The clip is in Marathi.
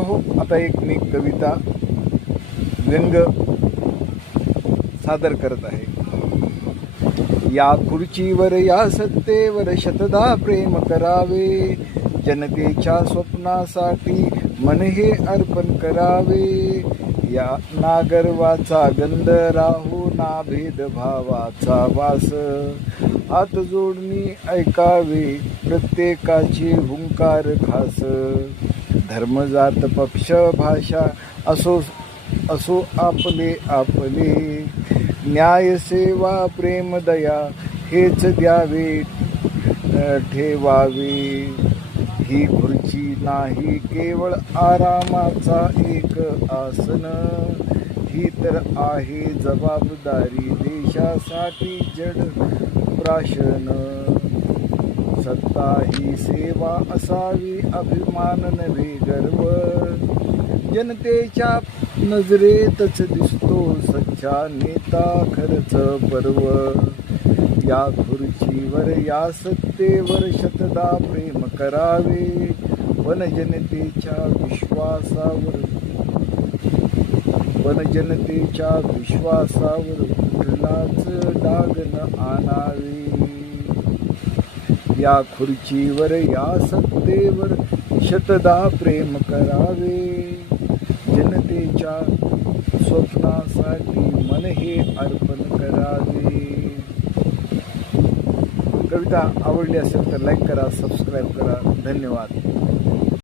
हो, आता एक मी कविता व्यंग सादर करत आहे. या खुर्चीवर या सत्तेवर शतदा प्रेम करावे, जनतेच्या स्वप्नासाठी मन हे अर्पण करावे. या नागर्वाचा गंध राहू ना भेदभावाचा वास, हात जोडणी ऐकावे प्रत्येकाची हुंकार खास. धर्म जात पक्ष भाषा असो असो आपले आपले, न्याय सेवा प्रेम दया हेच द्यावे ठेवावे. ही खुर्ची नाही केवळ आरामाचा एक आसन, ही तर आहे जबाबदारी देशासाठी जड प्राशन. सत्ता ही सेवा असावी अभिमान नव्हे गर्व, जनतेच्या नजरेतच दिसतो सच्चा नेता खरच पर्व. या खुर्चीवर या सत्तेवर शतदा प्रेम करावे, पण जनतेच्या विश्वासावर कुठलाच डाग न आणावे. या खुर्चीवर या सत्तेवर शतदा प्रेम करावे, जनतेच्या स्वप्नासाठी मन हे अर्पण करावे. कविता आवडली असेल तर लाईक करा, सबस्क्राईब करा. धन्यवाद.